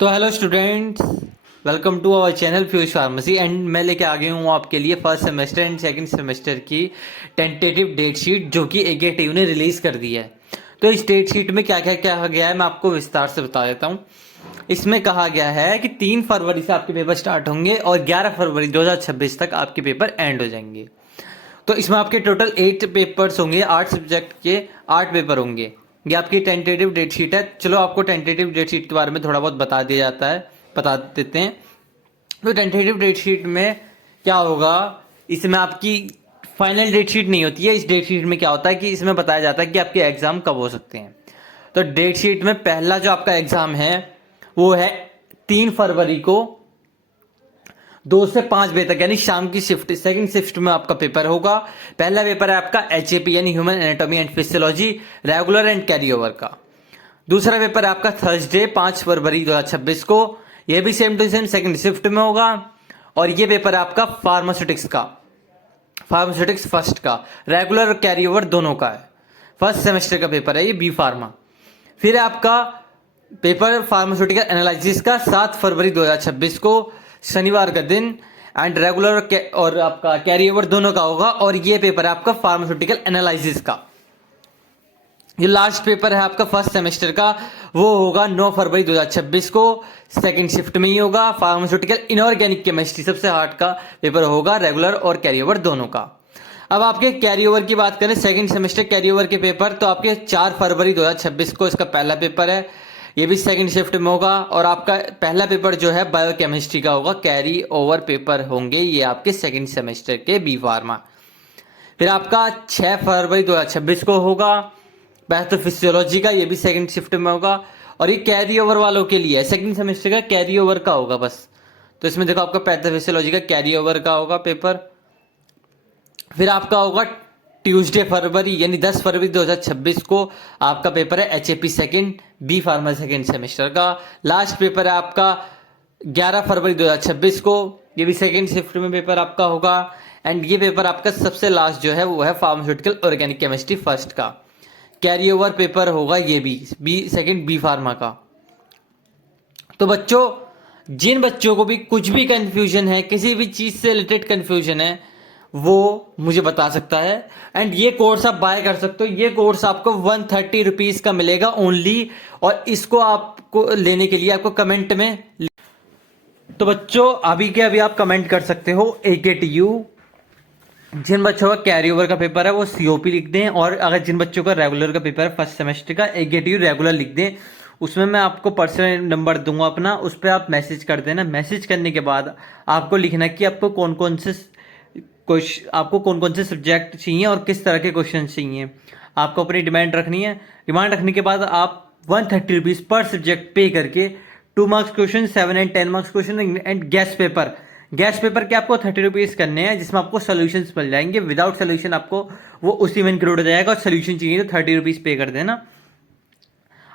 तो hello students, welcome to our channel Fuse Pharmacy. And मैं लेके आ गया हूँ आपके लिए first semester and second semester की टेंटेटिव डेट शीट जो कि AKTU ने रिलीज़ कर दी है। तो इस डेट शीट में क्या क्या कहा गया है मैं आपको विस्तार से बता देता हूँ। इसमें कहा गया है कि 3 फरवरी से आपके पेपर स्टार्ट होंगे और 11 फरवरी 2026 तक आपके पेपर एंड हो जाएंगे। तो इसमें आपके टोटल 8 पेपर्स होंगे, 8 सब्जेक्ट के 8 पेपर होंगे। ये आपकी टेंटेटिव डेट शीट है। चलो आपको टेंटेटिव डेट शीट के बारे में थोड़ा बहुत बता दिया जाता है, बता देते हैं। तो टेंटेटिव डेट शीट में क्या होगा, इसमें आपकी फाइनल डेट शीट नहीं होती है। इस डेट शीट में क्या होता है कि इसमें बताया जाता है कि आपके एग्ज़ाम कब हो सकते हैं। तो डेट शीट में पहला जो आपका एग्ज़ाम है वो है 3 फरवरी को 2 से 5 बजे तक, यानी शाम की शिफ्ट, सेकंड शिफ्ट में आपका पेपर होगा। पहला पेपर है आपका HAP यानी human anatomy and physiology, regular and carry over का। दूसरा पेपर है आपका थर्सडे 5 फरवरी 2026 को, यह भी same to same second shift में होगा। और ये पेपर है आपका फार्मास्यूटिक्स का, फार्मास्यूटिक्स फर्स्ट का, रेगुलर और कैरी ओवर दोनों का है। फर्स्ट सेमेस्टर का पेपर है ये, बी फार्मा। फिर है आपका पेपर फार्मास्यूटिकल एनालिसिस का 7 फरवरी 2026 को, शनिवार का दिन। एंड रेगुलर और आपका कैरी ओवर दोनों का होगा। और ये पेपर है आपका फार्मास्यूटिकल एनालिसिस का। ये लास्ट पेपर है आपका फर्स्ट सेमेस्टर का, वो होगा 9 फरवरी 2026 को, सेकंड शिफ्ट में ही होगा। फार्मास्यूटिकल इनऑर्गेनिक केमिस्ट्री सबसे हार्ड का पेपर होगा, रेगुलर और कैरी ओवर दोनों का। अब आपके कैरी ओवर की बात करें, सेकंड सेमेस्टर कैरी ओवर के पेपर, तो आपके 4 फरवरी 2026 को इसका पहला पेपर है, ये भी सेकंड शिफ्ट में होगा। और आपका पहला पेपर जो है बायोकेमिस्ट्री का होगा, कैरी ओवर पेपर होंगे ये आपके सेकंड सेमेस्टर के बी फार्मा। फिर आपका 6 फरवरी 2026 को होगा पैथोफिजियोलॉजी का, ये भी सेकंड शिफ्ट में होगा। और ये कैरी ओवर वालों के लिए है, सेकंड सेमेस्टर का कैरी ओवर का होगा बस। तो इसमें देखो आपका पैथोफिजियोलॉजी का कैरी ओवर का होगा पेपर। फिर आपका होगा ट्यूसडे फरवरी यानी 10 फरवरी 2026 को आपका पेपर है HAP second, B pharma second semester का। लास्ट पेपर है आपका 11 फरवरी 2026 को, ये भी सेकंड शिफ्ट में पेपर आपका होगा। एंड ये पेपर आपका सबसे लास्ट जो है वो है फार्मास्यूटिकल ऑर्गेनिक केमिस्ट्री फर्स्ट का, कैरी ओवर पेपर होगा ये भी, बी सेकंड बी फार्मा का। तो बच्चों, जिन बच्चों को भी कुछ भी कंफ्यूजन है, किसी भी चीज से रिलेटेड कंफ्यूजन है, वो मुझे बता सकता है। एंड ये कोर्स आप बाय कर सकते हो। ये कोर्स आपको 130 रुपीज का मिलेगा ओनली। और इसको आपको लेने के लिए आपको कमेंट में, तो बच्चों अभी के अभी आप कमेंट कर सकते हो AKTU। जिन बच्चों का कैरी ओवर का पेपर है वो COP लिख दें। और अगर जिन बच्चों का रेगुलर का पेपर है फर्स्ट सेमेस्टर का, AKTU रेगुलर लिख दें। उसमें मैं आपको पर्सनल नंबर दूंगा अपना, उस पर आप मैसेज कर देना। मैसेज करने के बाद आपको लिखना कि आपको कौन कौन से सब्जेक्ट चाहिए और किस तरह के क्वेश्चन चाहिए। आपको अपनी डिमांड रखनी है। डिमांड रखने के बाद आप 130 रुपीज पर सब्जेक्ट पे करके 2 marks question, 7 and 10 marks question and gas paper के आपको 30 रुपीज करने हैं, जिसमें आपको सोल्यूशंस मिल जाएंगे। विदाउट सोल्यूशन आपको वो उसी में इंक्लूड हो जाएगा। और सोल्यूशन चाहिए तो 30 रुपीज पे कर देना।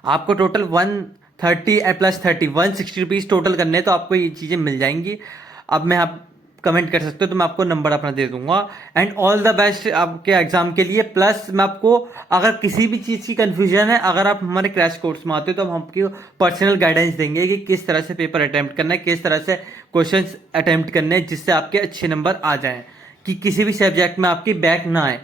आपको टोटल 130 प्लस 30 160 रुपीज टोटल करने, तो आपको ये चीज़ें मिल जाएंगी। अब मैं आप कमेंट कर सकते हो तो मैं आपको नंबर अपना दे दूंगा। एंड ऑल द बेस्ट आपके एग्जाम के लिए। प्लस मैं आपको, अगर किसी भी चीज़ की कंफ्यूजन है, अगर आप हमारे क्रैश कोर्स में आते हो तो हम आपको पर्सनल गाइडेंस देंगे कि किस तरह से पेपर अटेम्प्ट करना है, किस तरह से क्वेश्चन अटेम्प्ट करने हैं, जिससे आपके अच्छे नंबर आ जाएं, कि किसी भी सब्जेक्ट में आपकी बैक ना आए।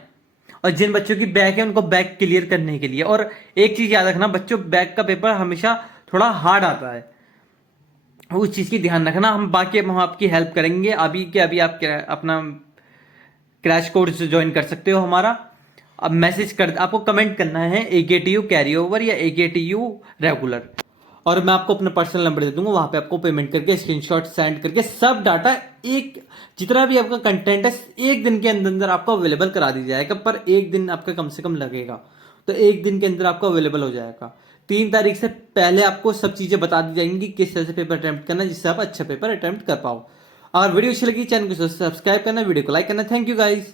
और जिन बच्चों की बैक है उनको बैक क्लियर करने के लिए। और एक चीज़ याद रखना बच्चों, बैक का पेपर हमेशा थोड़ा हार्ड आता है, उस चीज़ की ध्यान रखना। हम आपकी हेल्प करेंगे। अभी के अभी आप अपना क्रैश कोर्स ज्वाइन कर सकते हो हमारा। अब मैसेज कर, आपको कमेंट करना है AKTU कैरी ओवर या AKTU रेगुलर। और मैं आपको अपना पर्सनल नंबर दे दूंगा, वहां पे आपको पेमेंट करके स्क्रीनशॉट सेंड करके सब डाटा, एक जितना भी आपका कंटेंट है, एक दिन के अंदर अंदर आपको अवेलेबल करा दी जाएगा। पर एक दिन आपका कम से कम लगेगा, तो एक दिन के अंदर आपको अवेलेबल हो जाएगा। 3 तारीख से पहले आपको सब चीज़ें बता दी जाएंगी किस तरह से पेपर अटेम्प्ट करना है, जिससे आप अच्छा पेपर अटेम्प्ट कर पाओ। अगर वीडियो अच्छी लगी, चैनल को सब्सक्राइब करना, वीडियो को लाइक करना। Thank you guys.